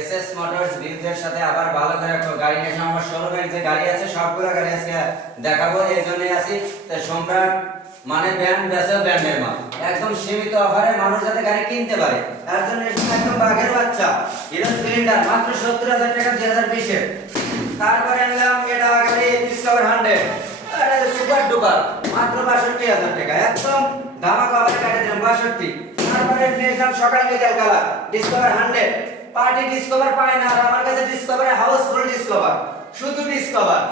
SS motors ভিউজের সাথে আবার ভালো করে একটা গাড়ি নিয়ে এসে আমার শোরুমের যে গাড়ি আছে সবগুলো গাড়ি আজকে দেখাবো। এই জন্যই আসি তো সম্রাট মানে ব্র্যান্ড বেসে ব্র্যান্ডের মাল একদম সীমিত অফারে মানুষ যাতে গাড়ি কিনতে পারে তার জন্য একদম বাঘের বাচ্চা হিরো স্প্লেন্ডার মাত্র 70,000 টাকা 2020 এর। তারপরে আনলাম এটা গাড়ি ডিসকভার 100 এটা সুপার ডুপার মাত্র 62,000 টাকা একদম ধামাকা অফারে গাড়ি দিলাম 62। তারপরে নিয়েছিলাম সকাল বিকাল কালার ডিসকভার 100 পার্টি ডিসকভার পায় না আর আমার কাছে ডিসকভার হাউসফুল ডিসকভার শুধু ডিসকভার।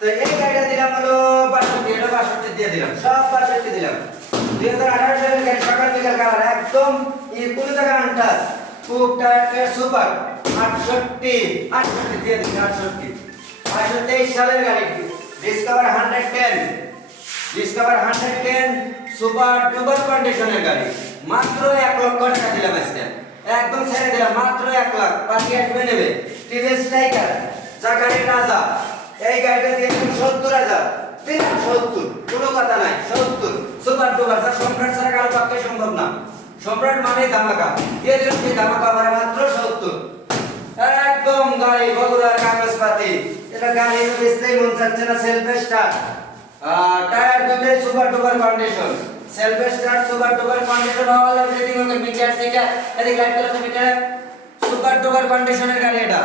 তো এই গাড়িটা দিলাম হলো 62 এটা 62 দিয়ে দিলাম সব 62 দিলাম 2018 সালের গাড়ি সকাল বিকাল কালার একদম কোন জায়গা আনটাস খুব টায়ার সুপার 68 দিয়ে দিলাম 68। 23 সালের গাড়ি ডিসকভার 110 ডিসকভার 110 সুপার ডুপার কন্ডিশনের গাড়ি মাত্র 1 লক্ষ টাকা দিলাম আজকে একদম ছেড়ে দিলাম মাত্র 1 লাখ পার্টি আসবে নেবে টিভিএস স্ট্রাইকার জাকারের রাজা এই গাড়িটা দিয়ে 70,000 দিলাম 70 কোনো কথা নাই 70 সুপার ডুপার যা সম্রাট ছাড়া কারো পক্ষে সম্ভব না সম্রাট মানে ধামাকা দিয়ে দিলাম কি ধামাকা আবার মাত্র 70। একদম গাড়ি বগুড়ার কাগজপাতি এটা গাড়ি বেচতেই মন চাচ্ছে না সেলফ স্টার্ট টায়ার দুটোই super duper condition self start super duper condition all everything okay meter থেকে এদিকে লাইট করে মিটার সুপার ডুপার কন্ডিশনের গাড়ি এটা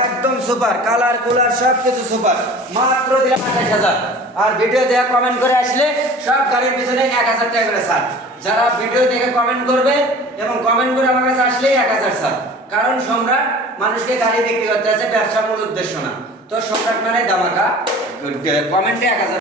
একদম সুপার কালার কুলার সবকিছু সুপার মাত্র দিলাম 28,000। আর ভিডিও দেখে কমেন্ট করে আসলে সব গাড়ির পিছনে 1,000 টাকা করে ছাড় যারা ভিডিও দেখে কমেন্ট করবে এবং কমেন্ট করে আমার কাছে আসলেই 1,000 ছাড় কারণ সম্রাট মানুষকে গাড়ি বিক্রি করতে আছে ব্যবসা মূল উদ্দেশ্য না। তো সম্রাট মানে ধামাকা কমেন্টে 1,000